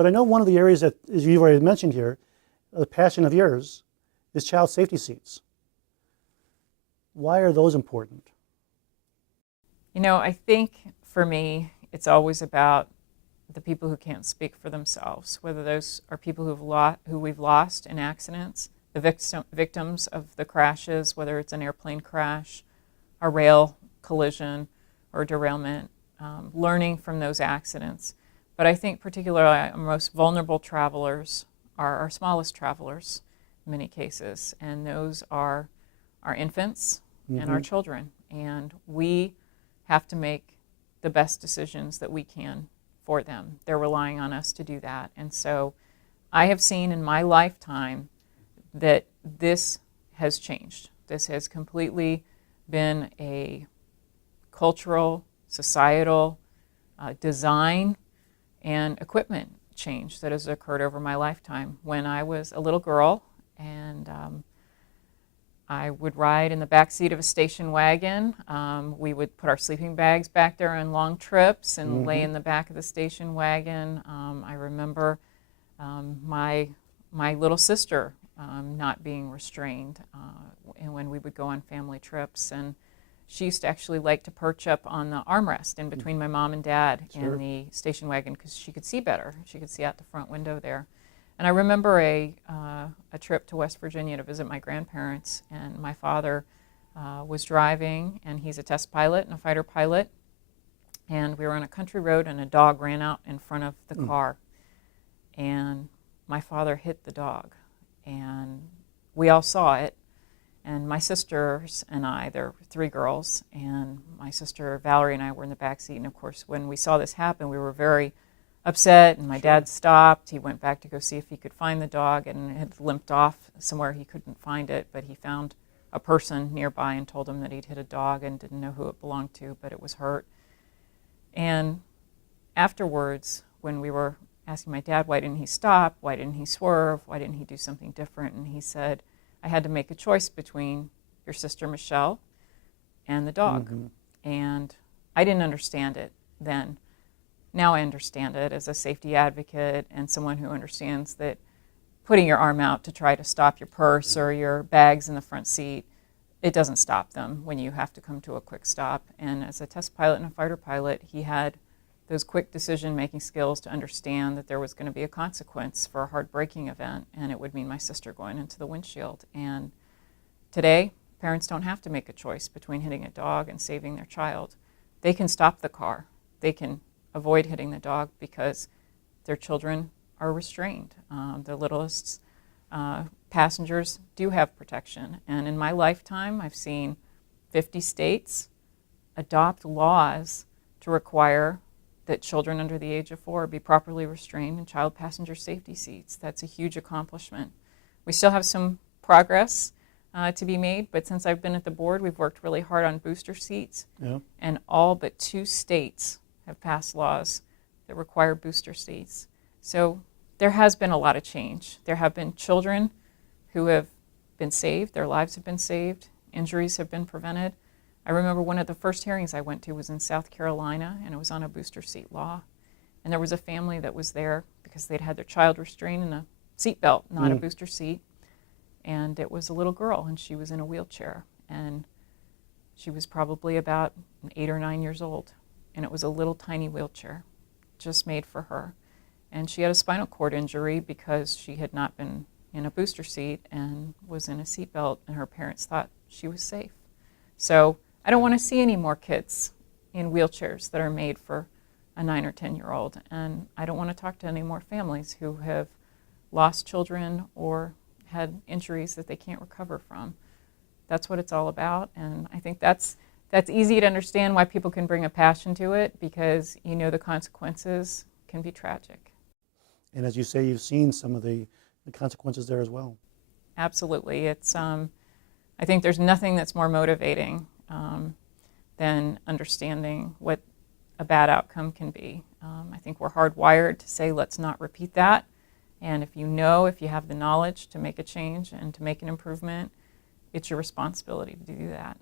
But I know one of the areas that, as you've already mentioned here, a passion of yours, is child safety seats. Why are those important? You know, I think for me, it's always about the people who can't speak for themselves, whether those are people who we've lost in accidents, the victims of the crashes, whether it's an airplane crash, a rail collision, or derailment, learning from those accidents. But I think particularly our most vulnerable travelers are our smallest travelers in many cases, and those are our infants and our children. And we have to make the best decisions that we can for them. They're relying on us to do that. And so I have seen in my lifetime that this has changed. This has completely been a cultural, societal, design, and equipment change that has occurred over my lifetime. When I was a little girl and I would ride in the back seat of a station wagon. We would put our sleeping bags back there on long trips and lay in the back of the station wagon. I remember my little sister not being restrained and when we would go on family trips. And she used to actually like to perch up on the armrest in between my mom and dad in the station wagon because she could see better. She could see out the front window there. And I remember a trip to West Virginia to visit my grandparents, and my father was driving, and he's a test pilot and a fighter pilot, and we were on a country road, and a dog ran out in front of the car, and my father hit the dog, and we all saw it, and my sisters and I, there were 3 girls, and my sister Valerie and I were in the back seat, and of course when we saw this happen, we were very upset, and my dad stopped. He went back to go see if he could find the dog, and it had limped off somewhere. He couldn't find it, but he found a person nearby and told him that he'd hit a dog and didn't know who it belonged to, but it was hurt. And afterwards, when we were asking my dad, why didn't he stop? Why didn't he swerve? Why didn't he do something different? And he said, I had to make a choice between your sister Michelle and the dog. And I didn't understand it then. Now I understand it as a safety advocate and someone who understands that putting your arm out to try to stop your purse or your bags in the front seat, it doesn't stop them when you have to come to a quick stop. And as a test pilot and a fighter pilot, he had those quick decision-making skills to understand that there was going to be a consequence for a hard braking event, and it would mean my sister going into the windshield. And today, parents don't have to make a choice between hitting a dog and saving their child. They can stop the car. They can avoid hitting the dog because their children are restrained. The littlest passengers do have protection. And in my lifetime, I've seen 50 states adopt laws to require that children under the age of 4 be properly restrained in child passenger safety seats. That's a huge accomplishment. We still have some progress to be made, but since I've been at the board, we've worked really hard on booster seats, and all but 2 states have passed laws that require booster seats. So there has been a lot of change. There have been children who have been saved, their lives have been saved, injuries have been prevented. I remember one of the first hearings I went to was in South Carolina, and it was on a booster seat law. And there was a family that was there because they'd had their child restrained in a seatbelt, not a booster seat. And it was a little girl, and she was in a wheelchair. And she was probably about 8 or 9 years old. And it was a little tiny wheelchair just made for her. And she had a spinal cord injury because she had not been in a booster seat and was in a seatbelt, and her parents thought she was safe. So I don't want to see any more kids in wheelchairs that are made for a 9 or 10-year-old. And I don't want to talk to any more families who have lost children or had injuries that they can't recover from. That's what it's all about. And I think that's easy to understand why people can bring a passion to it, because you know the consequences can be tragic. And as you say, you've seen some of the consequences there as well. Absolutely. It's, I think there's nothing that's more motivating than understanding what a bad outcome can be. I think we're hardwired to say, let's not repeat that. And if you have the knowledge to make a change and to make an improvement, it's your responsibility to do that.